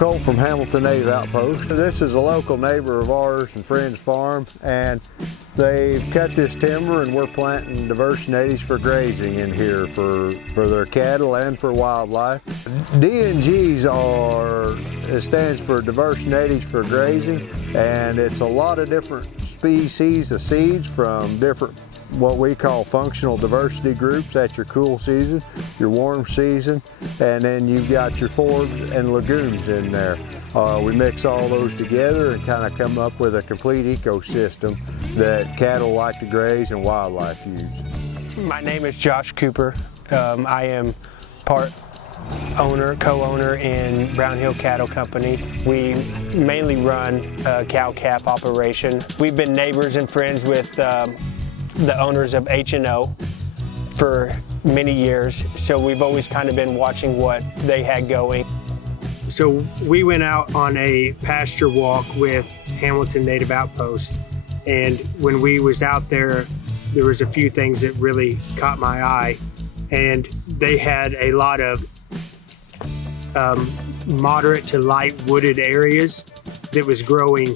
Colt from Hamilton Native Outpost. This is a local neighbor of ours and friend's farm, and they've cut this timber and we're planting diverse natives for grazing in here for their cattle and for wildlife. DNGs it stands for Diverse Natives for Grazing, and it's a lot of different species of seeds from different what we call functional diversity groups. That's your cool season, your warm season, and then you've got your forbs and legumes in there. We mix all those together and kind of come up with a complete ecosystem that cattle like to graze and wildlife use. My name is Josh Cooper. I am part owner, co-owner in Brown Hill Cattle Company. We mainly run a cow-calf operation. We've been neighbors and friends with the owners of H&O for many years, so we've always kind of been watching what they had going. So we went out on a pasture walk with Hamilton Native Outpost, and when we was out there, there was a few things that really caught my eye, and they had a lot of moderate to light wooded areas that was growing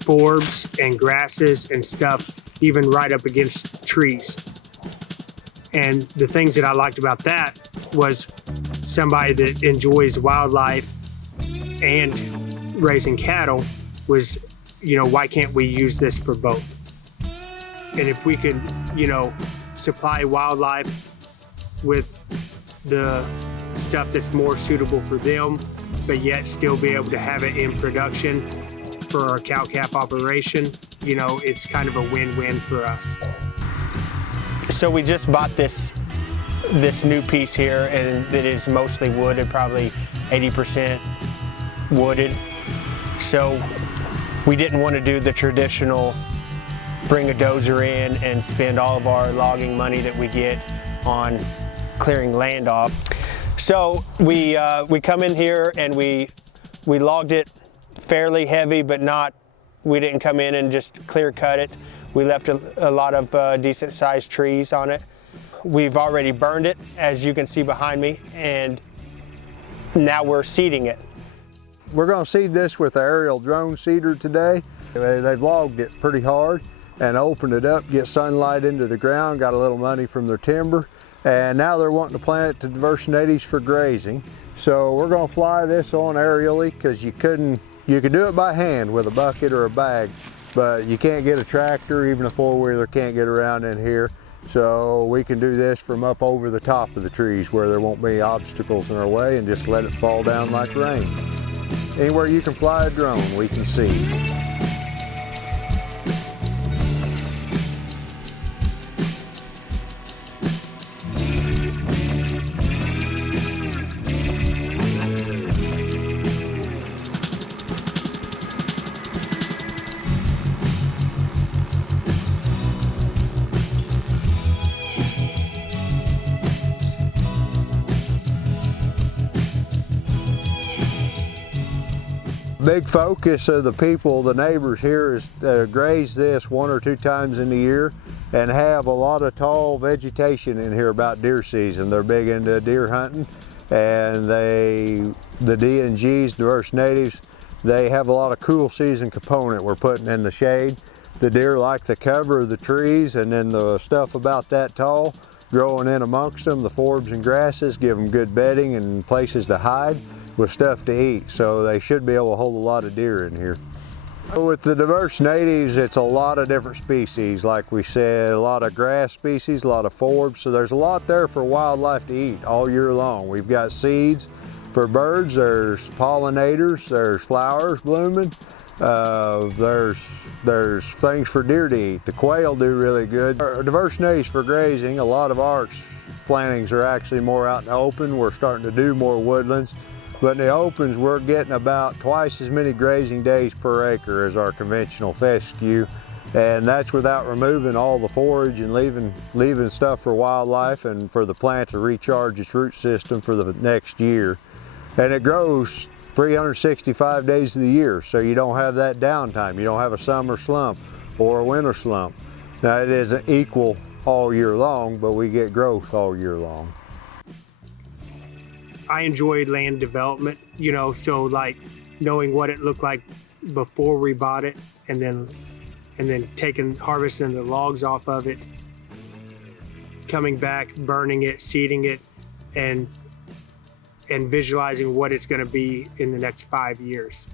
forbs and grasses and stuff even right up against trees. And the things that I liked about that was somebody that enjoys wildlife and raising cattle was, why can't we use this for both? And if we could, supply wildlife with the stuff that's more suitable for them, but yet still be able to have it in production for our cow-calf operation, it's kind of a win-win for us. So we just bought this new piece here, and that is mostly wooded, probably 80% wooded. So we didn't want to do the traditional bring a dozer in and spend all of our logging money that we get on clearing land off. So we come in here and we logged it fairly heavy, but we didn't come in and just clear cut it. We left a lot of decent sized trees on it. We've already burned it, as you can see behind me, and now we're seeding it. We're going to seed this with an aerial drone seeder today. They've logged it pretty hard and opened it up, get sunlight into the ground, got a little money from their timber, and now they're wanting to plant it to diverse natives for grazing. So we're going to fly this on aerially, because you could do it by hand with a bucket or a bag, but you can't get a tractor, even a four-wheeler can't get around in here. So we can do this from up over the top of the trees where there won't be obstacles in our way, and just let it fall down like rain. Anywhere you can fly a drone, we can see. Big focus of the people, the neighbors here, is to graze this 1 or 2 times in the year and have a lot of tall vegetation in here about deer season. They're big into deer hunting, and the DNGs, Diverse Natives, they have a lot of cool season component we're putting in the shade. The deer like the cover of the trees, and then the stuff about that tall growing in amongst them, the forbs and grasses, give them good bedding and places to hide with stuff to eat, so they should be able to hold a lot of deer in here. With the diverse natives, it's a lot of different species, like we said, a lot of grass species, a lot of forbs, so there's a lot there for wildlife to eat all year long. We've got seeds for birds, there's pollinators, there's flowers blooming, there's things for deer to eat. The quail do really good. Our diverse natives for grazing, a lot of our plantings are actually more out in the open. We're starting to do more woodlands. But in the opens, we're getting about twice as many grazing days per acre as our conventional fescue, and that's without removing all the forage and leaving stuff for wildlife and for the plant to recharge its root system for the next year. And it grows 365 days of the year, so you don't have that downtime. You don't have a summer slump or a winter slump. Now, it isn't equal all year long, but we get growth all year long. I enjoy land development, you know, so like knowing what it looked like before we bought it, and then harvesting the logs off of it, coming back, burning it, seeding it, and visualizing what it's going to be in the next 5 years.